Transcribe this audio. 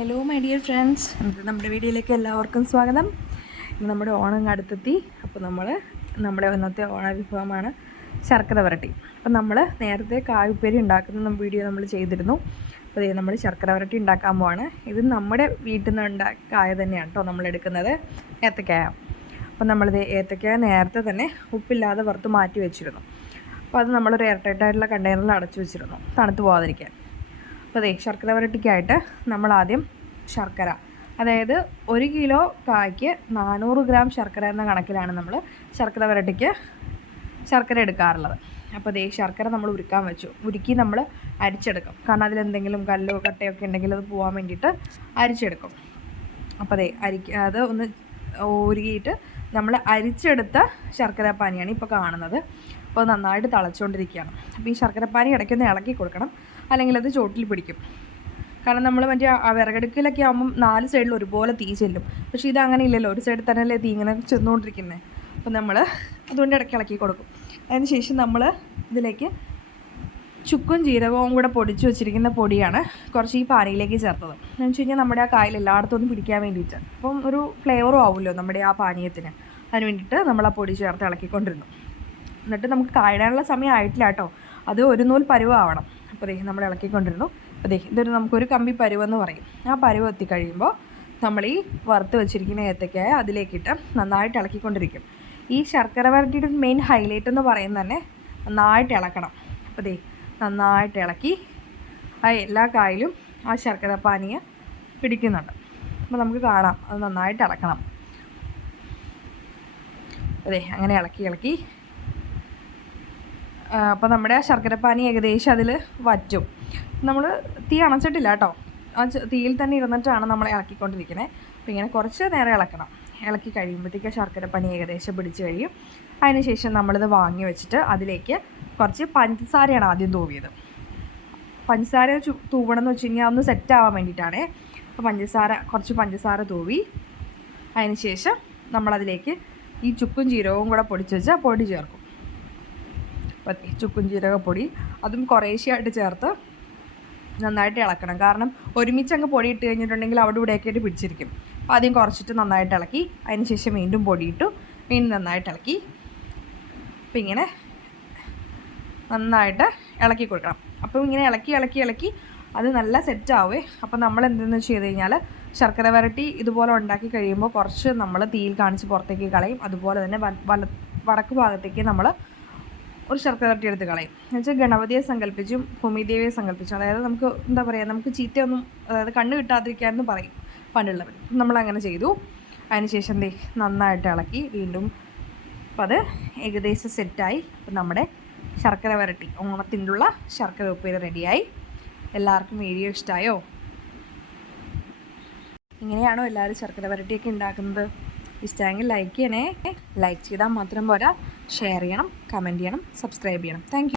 Hello my dear friends, നമ്മുടെ വീഡിയോയിലേക്ക് എല്ലാവർക്കും സ്വാഗതം. ഇന്ന് നമ്മുടെ ഓണം അടുത്തെത്തി. അപ്പോൾ നമ്മുടെ ഇന്നത്തെ ഓണ വിഭവമാണ് ശർക്കര വരട്ടി. അപ്പോൾ നമ്മൾ നേരത്തെ കായുപ്പേരി ഉണ്ടാക്കുന്ന വീഡിയോ നമ്മൾ ചെയ്തിരുന്നു. അപ്പോൾ നമ്മൾ ശർക്കര വരട്ടി ഉണ്ടാക്കാൻ പോവാണ്. ഇത് നമ്മുടെ വീട്ടിൽ നിന്ന് കായ തന്നെയാണ് കേട്ടോ നമ്മളെടുക്കുന്നത്, ഏത്തക്കായ. അപ്പോൾ നമ്മളിത് ഏത്തക്കായ നേരത്തെ തന്നെ ഉപ്പില്ലാതെ വറുത്ത് മാറ്റി വെച്ചിരുന്നു. അപ്പോൾ അത് നമ്മളൊരു എയർടൈറ്റായിട്ടുള്ള കണ്ടെയ്നറിൽ അടച്ചു വെച്ചിരുന്നു, തണുത്ത് പോകാതിരിക്കാൻ. അപ്പോൾ ശർക്കര വരട്ടിക്കായിട്ട് നമ്മൾ ആദ്യം ശർക്കര, അതായത് 1 കിലോ കായ്ക്ക് 400 ഗ്രാം ശർക്കര എന്ന കണക്കിലാണ് നമ്മൾ ശർക്കര വരട്ടിക്ക് ശർക്കര എടുക്കാറുള്ളത്. അപ്പോൾ ശർക്കര നമ്മൾ ഉരുക്കാൻ വെച്ചു. ഉരുക്കി നമ്മൾ അരിച്ചെടുക്കും, കാരണം അതിലെന്തെങ്കിലും കല്ലോ കട്ടയൊക്കെ ഉണ്ടെങ്കിൽ അത് പോകാൻ വേണ്ടിയിട്ട് അരിച്ചെടുക്കും. അപ്പോൾ അത് ഒന്ന് ഉരുകിയിട്ട് നമ്മൾ അരിച്ചെടുത്ത ശർക്കര പാനിയാണ് ഇപ്പോൾ കാണുന്നത്. അപ്പോൾ നന്നായിട്ട് തിളച്ചുകൊണ്ടിരിക്കുകയാണ്. അപ്പോൾ ഈ ശർക്കരപ്പാനി ഇടയ്ക്കൊന്ന് ഇളക്കി കൊടുക്കണം, അല്ലെങ്കിൽ അത് ചോട്ടിൽ പിടിക്കും. കാരണം നമ്മൾ വിറകടുക്കിലൊക്കെ ആകുമ്പം 4 സൈഡിൽ ഒരുപോലെ തീ ചെല്ലും. പക്ഷേ ഇതങ്ങനെ ഇല്ലല്ലോ, ഒരു സൈഡിൽ തന്നെയല്ലേ തീ ഇങ്ങനെ ചെന്നുകൊണ്ടിരിക്കുന്നത്. അപ്പോൾ നമ്മൾ അതുകൊണ്ട് ഇടയ്ക്ക് ഇളക്കി കൊടുക്കും. അതിന് ശേഷം നമ്മൾ ഇതിലേക്ക് ചുക്കും ജീരകവും കൂടെ പൊടിച്ച് വെച്ചിരിക്കുന്ന പൊടിയാണ് കുറച്ച് ഈ പാനിയിലേക്ക് ചേർത്തത്. എന്ന് വെച്ച് കഴിഞ്ഞാൽ നമ്മുടെ ആ കായൽ എല്ലായിടത്തും ഒന്ന് പിടിക്കാൻ വേണ്ടിയിട്ട്, അപ്പം ഒരു ഫ്ലേവറും ആവുമല്ലോ നമ്മുടെ ആ പാനീയത്തിന്. അതിന് വേണ്ടിയിട്ട് നമ്മൾ ആ പൊടി ചേർത്ത് ഇളക്കിക്കൊണ്ടിരുന്നു. എന്നിട്ട് നമുക്ക് കായിടാനുള്ള സമയം ആയിട്ടില്ല കേട്ടോ, അത് ഒരു നൂൽ പരുവാവണം. അപ്പോൾ നമ്മൾ ഇളക്കിക്കൊണ്ടിരുന്നു. അപ്പോൾ ഇതൊരു നമുക്കൊരു കമ്പി പരുവെന്ന് പറയും. ആ പരുവ് എത്തിക്കഴിയുമ്പോൾ നമ്മൾ ഈ വറുത്ത് വെച്ചിരിക്കുന്ന ഏത്തക്കായ അതിലേക്കിട്ട് നന്നായിട്ട് ഇളക്കിക്കൊണ്ടിരിക്കും. ഈ ശർക്കര വരട്ടിയുടെ മെയിൻ ഹൈലൈറ്റ് എന്ന് പറയുന്നത് തന്നെ നന്നായിട്ട് ഇളക്കണം. അപ്പോൾ നന്നായിട്ട് ഇളക്കി ആ എല്ലാ കായിലും ആ ശർക്കര പാനിയെ പിടിക്കുന്നുണ്ട്. അപ്പോൾ നമുക്ക് കാണാം അത് നന്നായിട്ട് ഇളക്കണം. അങ്ങനെ ഇളക്കി അപ്പോൾ നമ്മുടെ ശർക്കരപ്പാനി ഏകദേശം അതിൽ വറ്റും. നമ്മൾ തീ അണച്ചിട്ടില്ല കേട്ടോ, ആ തീയിൽ തന്നെ ഇരുന്നിട്ടാണ് നമ്മൾ ഇളക്കിക്കൊണ്ടിരിക്കുന്നത്. അപ്പോൾ ഇങ്ങനെ കുറച്ച് നേരം ഇളക്കി കഴിയുമ്പോഴത്തേക്ക് ശർക്കരപ്പാനി ഏകദേശം പിടിച്ച് കഴിയും. അതിന് ശേഷം നമ്മളിത് വാങ്ങി വെച്ചിട്ട് അതിലേക്ക് കുറച്ച് പഞ്ചസാരയാണ് ആദ്യം തൂവിയത്. പഞ്ചസാര തൂവണമെന്ന് വെച്ച് കഴിഞ്ഞാൽ ഒന്ന് സെറ്റാവാൻ വേണ്ടിയിട്ടാണ്. അപ്പോൾ കുറച്ച് പഞ്ചസാര തൂവി അതിന് ശേഷം നമ്മളതിലേക്ക് ഈ ചുക്കും ജീരകവും കൂടെ പൊടിച്ച് വെച്ച പൊടി ചേർക്കും. ചുക്കും ജീരകപ്പൊടി അതും കുറേശ്ശെയായിട്ട് ചേർത്ത് നന്നായിട്ട് ഇളക്കണം. കാരണം ഒരുമിച്ച് അങ്ങ് പൊടി ഇട്ട് കഴിഞ്ഞിട്ടുണ്ടെങ്കിൽ അവിടെ ഇവിടെയൊക്കെ ആയിട്ട് പിടിച്ചിരിക്കും. അപ്പോൾ ആദ്യം കുറച്ചിട്ട് നന്നായിട്ട് ഇളക്കി, അതിന് ശേഷം വീണ്ടും പൊടിയിട്ടു, വീണ്ടും നന്നായിട്ട് ഇളക്കി. അപ്പോൾ ഇങ്ങനെ നന്നായിട്ട് ഇളക്കി കൊടുക്കണം. അപ്പോൾ ഇങ്ങനെ ഇളക്കി അത് നല്ല സെറ്റാവേ. അപ്പോൾ നമ്മൾ എന്തെന്ന് ചെയ്ത് കഴിഞ്ഞാൽ ശർക്കര വരട്ടി ഇതുപോലെ ഉണ്ടാക്കി കഴിയുമ്പോൾ കുറച്ച് നമ്മൾ തീയിൽ കാണിച്ച് പുറത്തേക്ക് കളയും. അതുപോലെ തന്നെ വടക്ക് ഭാഗത്തേക്ക് നമ്മൾ ഒരു ശർക്കര വരട്ടി എടുത്ത് കളയും. എന്നുവെച്ചാൽ ഗണപതിയെ സങ്കല്പിച്ചും ഭൂമിദേവിയെ സങ്കല്പിച്ചും, അതായത് നമുക്ക് എന്താ പറയുക, നമുക്ക് ചീത്തയൊന്നും, അതായത് കണ്ണ് കിട്ടാതിരിക്കാമെന്ന് പറയും പണ്ടുള്ളവർ. നമ്മളങ്ങനെ ചെയ്തു. അതിനുശേഷം നന്നായിട്ട് ഇളക്കി വീണ്ടും. അപ്പോൾ അത് ഏകദേശം സെറ്റായി. അപ്പോൾ നമ്മുടെ ശർക്കര വരട്ടി, ഓണത്തിനുള്ള ശർക്കര ഉപ്പേരി റെഡിയായി. എല്ലാവർക്കും വീഡിയോ ഇഷ്ടമായോ? ഇങ്ങനെയാണോ എല്ലാവരും ശർക്കര വരട്ടിയൊക്കെ ഉണ്ടാക്കുന്നത്? ഇഷ്ടമെങ്കിൽ ലൈക്ക് ചെയ്യണേ. ലൈക്ക് ചെയ്താൽ മാത്രം പോരാ, ഷെയർ ചെയ്യണം, കമൻറ്റ് ചെയ്യണം, സബ്സ്ക്രൈബ് ചെയ്യണം. Thank you.